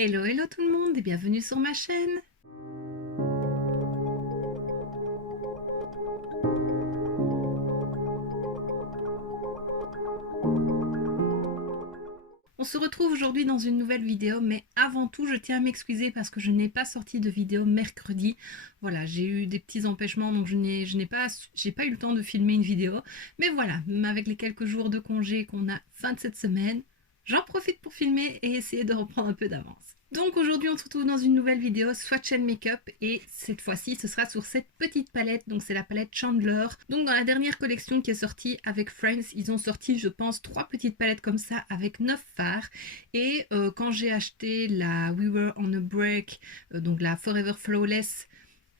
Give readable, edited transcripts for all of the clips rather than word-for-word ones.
Hello, hello tout le monde et bienvenue sur ma chaîne. On se retrouve aujourd'hui dans une nouvelle vidéo, mais avant tout je tiens à m'excuser parce que je n'ai pas sorti de vidéo mercredi. Voilà, j'ai eu des petits empêchements donc j'ai pas eu le temps de filmer une vidéo. Mais voilà, avec les quelques jours de congé qu'on a fin de cette semaine, j'en profite pour filmer et essayer de reprendre un peu d'avance. Donc aujourd'hui on se retrouve dans une nouvelle vidéo Swatch and Makeup et cette fois-ci ce sera sur cette petite palette, donc c'est la palette Chandler. Donc dans la dernière collection qui est sortie avec Friends, ils ont sorti je pense 3 petites palettes comme ça avec 9 fards et quand j'ai acheté la We Were on a Break, donc la Forever Flawless,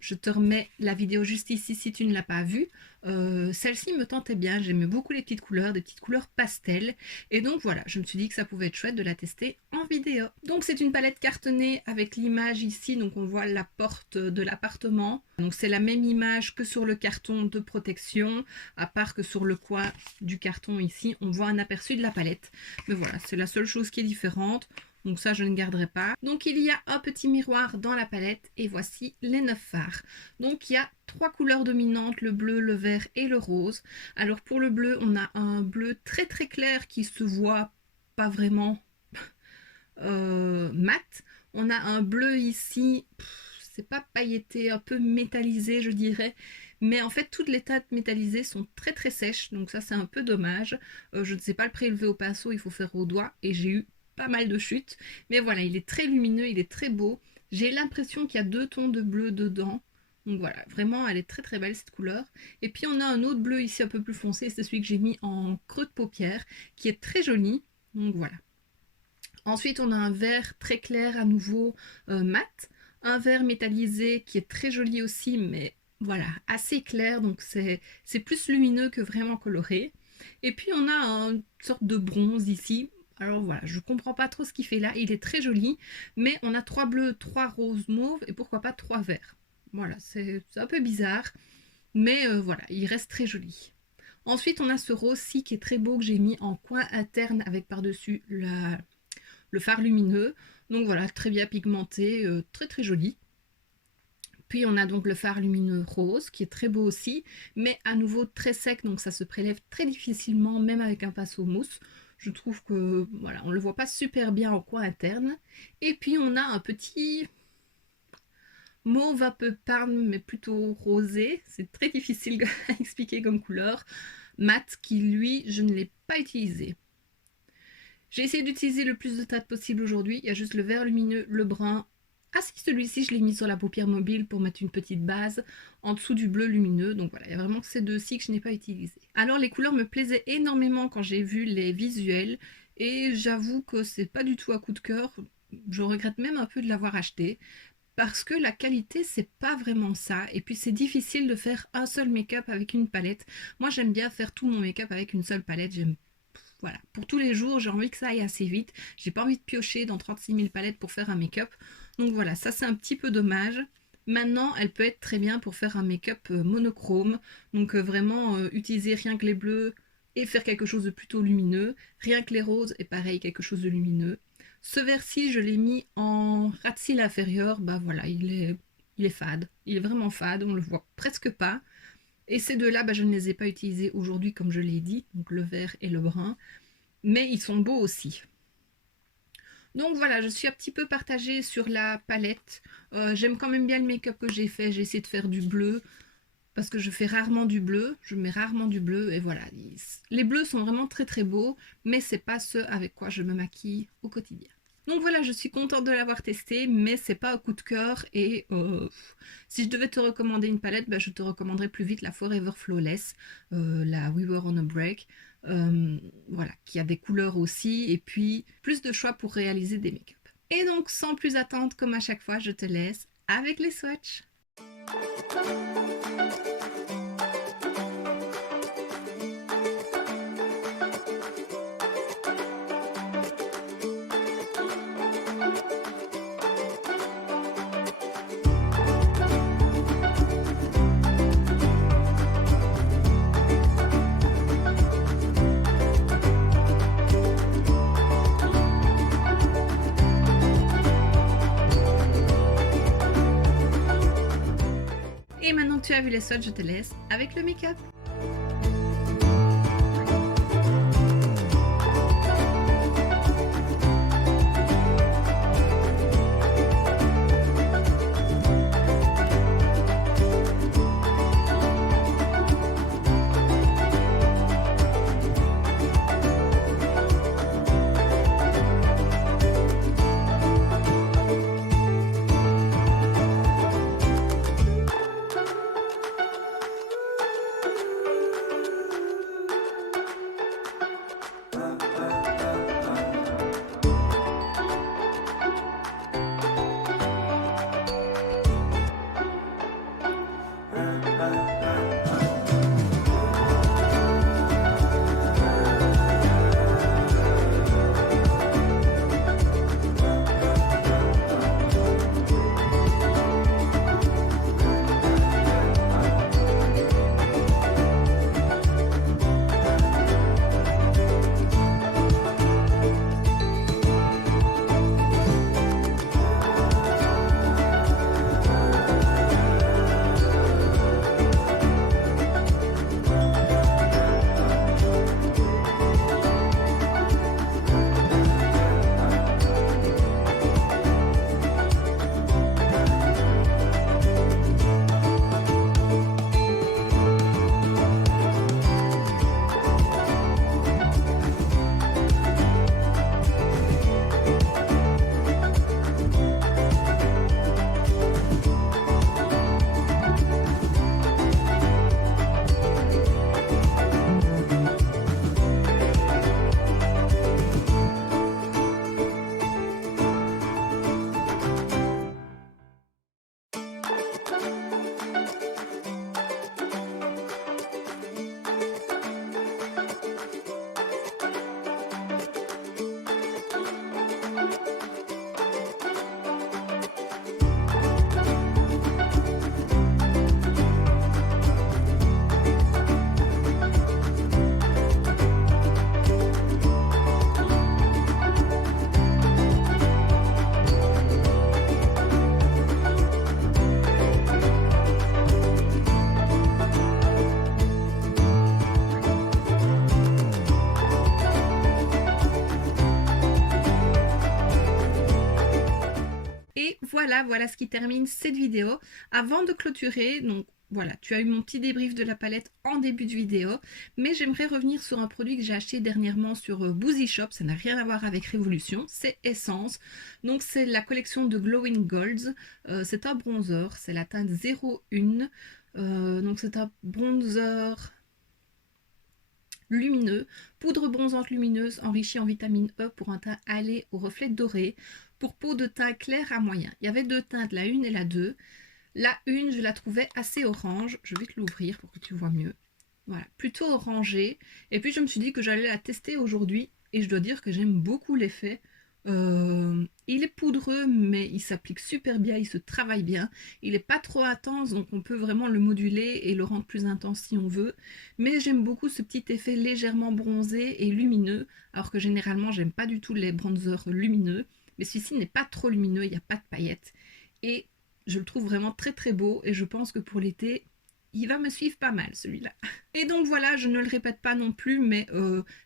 je te remets la vidéo juste ici si tu ne l'as pas vue. Celle-ci me tentait bien, j'aimais beaucoup les petites couleurs, des petites couleurs pastel. Et donc voilà, je me suis dit que ça pouvait être chouette de la tester en vidéo. Donc c'est une palette cartonnée avec l'image ici, donc on voit la porte de l'appartement. Donc c'est la même image que sur le carton de protection, à part que sur le coin du carton ici, on voit un aperçu de la palette. Mais voilà, c'est la seule chose qui est différente. Donc ça je ne garderai pas. Donc il y a un petit miroir dans la palette et voici les 9 fards. Donc il y a 3 couleurs dominantes, le bleu, le vert et le rose. Alors pour le bleu on a un bleu très très clair qui se voit pas vraiment mat. On a un bleu ici, c'est pas pailleté, un peu métallisé je dirais. Mais en fait toutes les teintes métallisées sont très très sèches, donc ça c'est un peu dommage. Je ne sais pas le prélever au pinceau, il faut faire au doigt et j'ai eu pas mal de chutes, mais voilà, il est très lumineux, il est très beau. J'ai l'impression qu'il y a 2 tons de bleu dedans, donc voilà, vraiment elle est très très belle cette couleur. Et puis on a un autre bleu ici un peu plus foncé, c'est celui que j'ai mis en creux de paupière, qui est très joli, donc voilà. Ensuite on a un vert très clair à nouveau mat, un vert métallisé qui est très joli aussi, mais voilà, assez clair, donc c'est plus lumineux que vraiment coloré. Et puis on a une sorte de bronze ici. Alors voilà, je comprends pas trop ce qu'il fait là, il est très joli, mais on a 3 bleus, 3 roses mauves et pourquoi pas 3 verts. Voilà, c'est un peu bizarre, mais voilà, il reste très joli. Ensuite, on a ce rose-ci qui est très beau que j'ai mis en coin interne avec par-dessus le fard lumineux. Donc voilà, très bien pigmenté, très très joli. Puis on a donc le fard lumineux rose qui est très beau aussi, mais à nouveau très sec, donc ça se prélève très difficilement, même avec un pinceau mousse. Je trouve que voilà, on le voit pas super bien en coin interne. Et puis on a un petit mauve un peu parme, mais plutôt rosé. C'est très difficile à expliquer comme couleur. Mat, qui lui, je ne l'ai pas utilisé. J'ai essayé d'utiliser le plus de teintes possible aujourd'hui. Il y a juste le vert lumineux, le brun. Ah si, celui-ci, je l'ai mis sur la paupière mobile pour mettre une petite base en dessous du bleu lumineux. Donc voilà, il y a vraiment que ces deux-ci que je n'ai pas utilisés. Alors les couleurs me plaisaient énormément quand j'ai vu les visuels. Et j'avoue que c'est pas du tout un coup de cœur. Je regrette même un peu de l'avoir acheté. Parce que la qualité, c'est pas vraiment ça. Et puis c'est difficile de faire un seul make-up avec une palette. Moi j'aime bien faire tout mon make-up avec une seule palette. Voilà, pour tous les jours, j'ai envie que ça aille assez vite. J'ai pas envie de piocher dans 36 000 palettes pour faire un make-up. Donc voilà, ça c'est un petit peu dommage. Maintenant, elle peut être très bien pour faire un make-up monochrome. Donc vraiment utiliser rien que les bleus et faire quelque chose de plutôt lumineux. Rien que les roses et pareil, quelque chose de lumineux. Ce vert-ci, je l'ai mis en ras de cils inférieur. Bah voilà, il est fade. Il est vraiment fade, on le voit presque pas. Et ces deux-là, bah, je ne les ai pas utilisés aujourd'hui, comme je l'ai dit, donc le vert et le brun. Mais ils sont beaux aussi. Donc voilà, je suis un petit peu partagée sur la palette. J'aime quand même bien le make-up que j'ai fait. J'ai essayé de faire du bleu, parce que je fais rarement du bleu. Je mets rarement du bleu, et voilà. Les bleus sont vraiment très très beaux, mais c'est pas ce avec quoi je me maquille au quotidien. Donc voilà, je suis contente de l'avoir testé, mais c'est pas un coup de cœur. Et si je devais te recommander une palette, bah, je te recommanderais plus vite la Forever Flawless, la We Were on a Break, voilà, qui a des couleurs aussi, et puis plus de choix pour réaliser des make-up. Et donc sans plus attendre, comme à chaque fois, je te laisse avec les swatchs. Maintenant que tu as vu les swatchs, je te laisse avec le make-up. Voilà ce qui termine cette vidéo. Avant de clôturer, donc voilà, tu as eu mon petit débrief de la palette en début de vidéo, mais j'aimerais revenir sur un produit que j'ai acheté dernièrement sur Boozy Shop, ça n'a rien à voir avec Révolution, c'est Essence. Donc c'est la collection de Glowing Golds, c'est un bronzer, c'est la teinte 01, donc c'est un bronzer lumineux, poudre bronzante lumineuse enrichie en vitamine E pour un teint hâlé au reflet doré, pour peau de teint clair à moyen. Il y avait deux teintes, la 1 et la 2. La 1, je la trouvais assez orange. Je vais te l'ouvrir pour que tu vois mieux. Voilà, plutôt orangée. Et puis je me suis dit que j'allais la tester aujourd'hui. Et je dois dire que j'aime beaucoup l'effet. Il est poudreux, mais il s'applique super bien, il se travaille bien. Il n'est pas trop intense, donc on peut vraiment le moduler et le rendre plus intense si on veut. Mais j'aime beaucoup ce petit effet légèrement bronzé et lumineux, alors que généralement, j'aime pas du tout les bronzers lumineux. Mais celui-ci n'est pas trop lumineux, il n'y a pas de paillettes. Et je le trouve vraiment très très beau, et je pense que pour l'été, il va me suivre pas mal celui-là. Et donc voilà, je ne le répète pas non plus, mais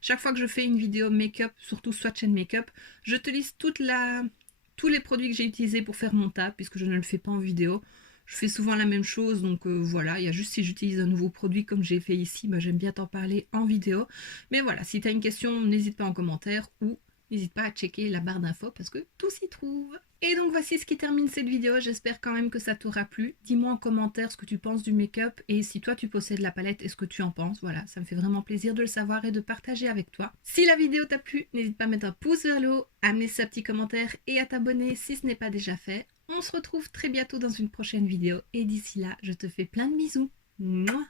chaque fois que je fais une vidéo make-up, surtout swatch and make-up, je te liste tous les produits que j'ai utilisés pour faire mon tas, puisque je ne le fais pas en vidéo. Je fais souvent la même chose, donc voilà, il y a juste si j'utilise un nouveau produit comme j'ai fait ici, bah, j'aime bien t'en parler en vidéo. Mais voilà, si tu as une question, n'hésite pas en commentaire ou n'hésite pas à checker la barre d'infos parce que tout s'y trouve. Et donc voici ce qui termine cette vidéo, j'espère quand même que ça t'aura plu. Dis-moi en commentaire ce que tu penses du make-up et si toi tu possèdes la palette et ce que tu en penses. Voilà, ça me fait vraiment plaisir de le savoir et de partager avec toi. Si la vidéo t'a plu, n'hésite pas à mettre un pouce vers le haut, à me laisser un petit commentaire et à t'abonner si ce n'est pas déjà fait. On se retrouve très bientôt dans une prochaine vidéo et d'ici là, je te fais plein de bisous. Mouah.